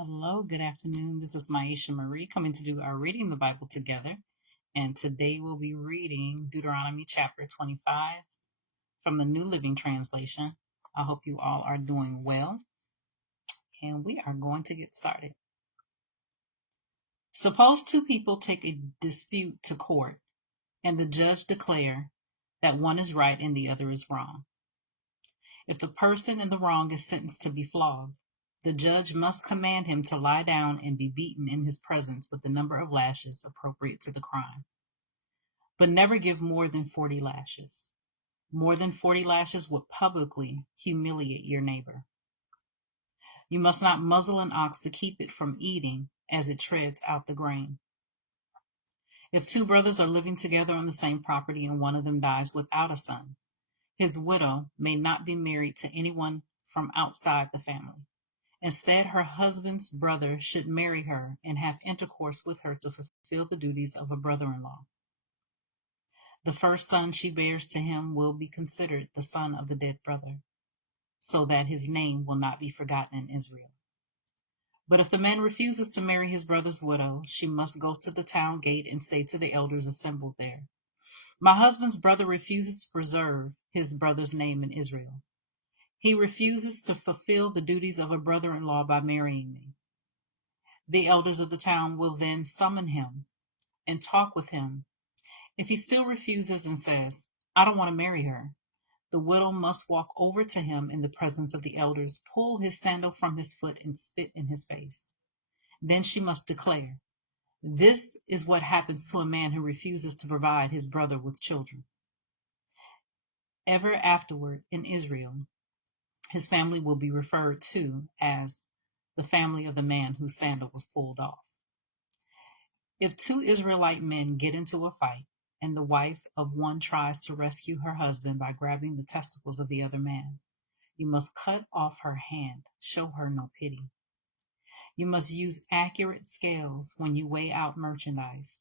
Hello, good afternoon. This is Myesha Marie coming to do our reading the Bible together. And today we'll be reading Deuteronomy Chapter 25 from the New Living Translation. I hope you all are doing well. And we are going to get started. Suppose two people take a dispute to court, and the judge declare that one is right and the other is wrong. If the person in the wrong is sentenced to be flogged, the judge must command him to lie down and be beaten in his presence with the number of lashes appropriate to the crime. But never give more than 40 lashes. More than 40 lashes would publicly humiliate your neighbor. You must not muzzle an ox to keep it from eating as it treads out the grain. If two brothers are living together on the same property and one of them dies without a son, his widow may not be married to anyone from outside the family. Instead, her husband's brother should marry her and have intercourse with her to fulfill the duties of a brother-in-law. The first son she bears to him will be considered the son of the dead brother, so that his name will not be forgotten in Israel. But if the man refuses to marry his brother's widow, she must go to the town gate and say to the elders assembled there, "My husband's brother refuses to preserve his brother's name in Israel. He refuses to fulfill the duties of a brother-in-law by marrying me." The elders of the town will then summon him and talk with him. If he still refuses and says, "I don't want to marry her," the widow must walk over to him in the presence of the elders, pull his sandal from his foot, and spit in his face. Then she must declare, "This is what happens to a man who refuses to provide his brother with children." Ever afterward in Israel, his family will be referred to as the family of the man whose sandal was pulled off. If two Israelite men get into a fight, and the wife of one tries to rescue her husband by grabbing the testicles of the other man, you must cut off her hand, show her no pity. You must use accurate scales when you weigh out merchandise,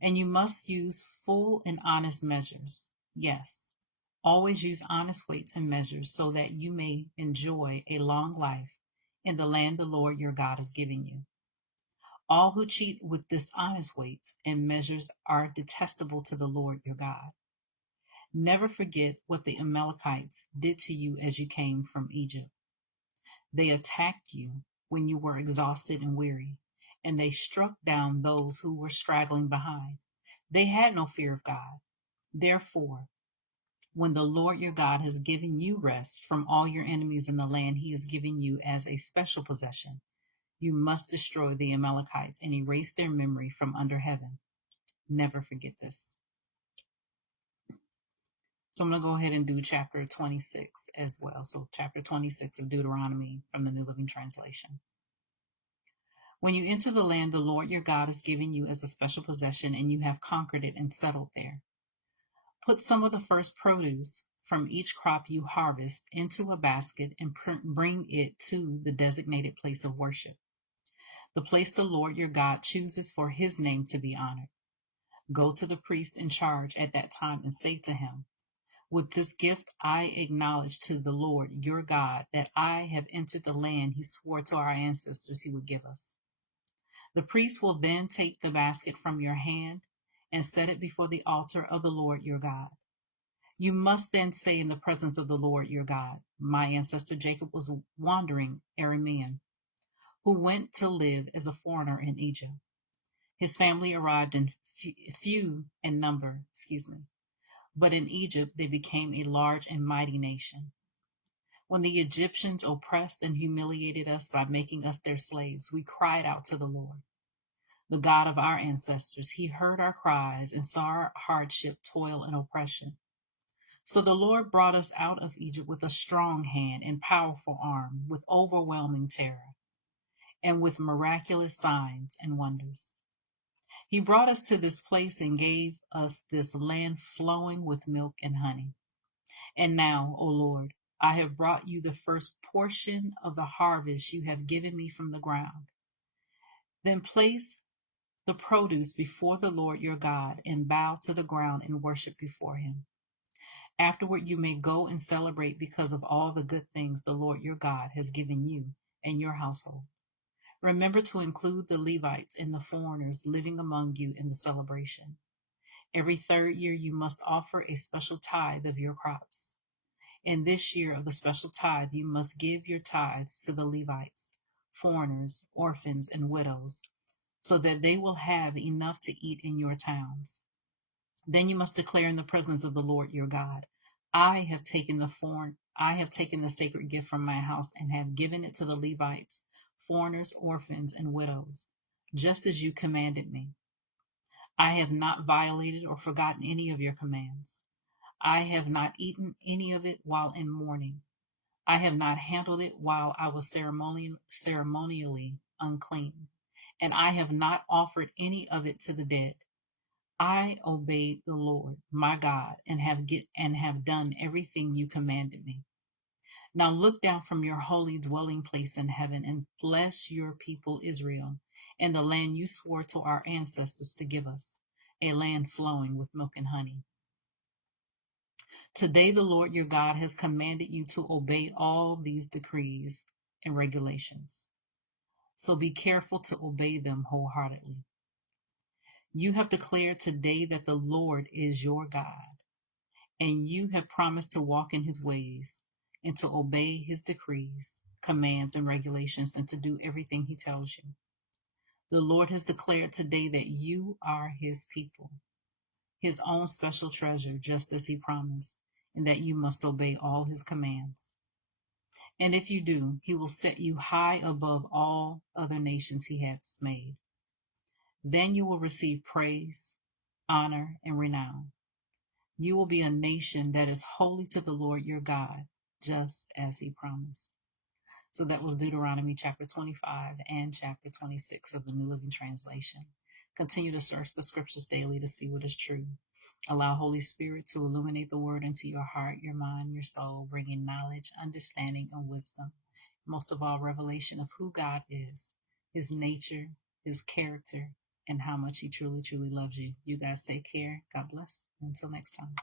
and you must use full and honest measures. Yes, always use honest weights and measures so that you may enjoy a long life in the land the Lord your God is giving you. All who cheat with dishonest weights and measures are detestable to the Lord your God. Never forget what the Amalekites did to you as you came from Egypt. They attacked you when you were exhausted and weary, and they struck down those who were straggling behind. They had no fear of God. Therefore, when the Lord your God has given you rest from all your enemies in the land he has given you as a special possession, you must destroy the Amalekites and erase their memory from under heaven. Never forget this. So I'm going to go ahead and do chapter 26 as well. So chapter 26 of Deuteronomy from the New Living Translation. When you enter the land the Lord your God is giving you as a special possession and you have conquered it and settled there, put some of the first produce from each crop you harvest into a basket and bring it to the designated place of worship, the place the Lord your God chooses for his name to be honored. Go to the priest in charge at that time and say to him, "With this gift I acknowledge to the Lord your God that I have entered the land he swore to our ancestors he would give us." The priest will then take the basket from your hand and set it before the altar of the Lord your God. You must then say in the presence of the Lord your God, "My ancestor Jacob was a wandering Aramean who went to live as a foreigner in Egypt. His family arrived in few in number, but in Egypt they became a large and mighty nation. When the Egyptians oppressed and humiliated us by making us their slaves, we cried out to the Lord, the God of our ancestors. He heard our cries and saw our hardship, toil, and oppression. So the Lord brought us out of Egypt with a strong hand and powerful arm, with overwhelming terror, and with miraculous signs and wonders. He brought us to this place and gave us this land flowing with milk and honey. And now, O Lord, I have brought you the first portion of the harvest you have given me from the ground. Then place the produce before the Lord your God and bow to the ground and worship before him. Afterward, you may go and celebrate because of all the good things the Lord your God has given you and your household. Remember to include the Levites and the foreigners living among you in the celebration. Every third year you must offer a special tithe of your crops. In this year of the special tithe, you must give your tithes to the Levites, foreigners, orphans, and widows, so that they will have enough to eat in your towns. Then you must declare in the presence of the Lord your God, I have taken the sacred gift from my house and have given it to the Levites, foreigners, orphans, and widows, just as you commanded me. I have not violated or forgotten any of your commands. I have not eaten any of it while in mourning. I have not handled it while I was ceremonially unclean, and I have not offered any of it to the dead. I obeyed the Lord my God and have done everything you commanded me. Now look down from your holy dwelling place in heaven and bless your people Israel and the land you swore to our ancestors to give us, a land flowing with milk and honey. Today the Lord your God has commanded you to obey all these decrees and regulations. So be careful to obey them wholeheartedly. You have declared today that the Lord is your God, and you have promised to walk in his ways and to obey his decrees, commands, and regulations, and to do everything he tells you. The Lord has declared today that you are his people, his own special treasure, just as he promised, and that you must obey all his commands. And if you do, he will set you high above all other nations he has made. Then you will receive praise, honor, and renown. You will be a nation that is holy to the Lord your God, just as he promised. So that was Deuteronomy chapter 25 and chapter 26 of the New Living Translation. Continue to search the scriptures daily to see what is true. Allow Holy Spirit to illuminate the word into your heart, your mind, your soul, bringing knowledge, understanding, and wisdom. Most of all, revelation of who God is, his nature, his character, and how much he truly, truly loves you. You guys take care. God bless. Until next time.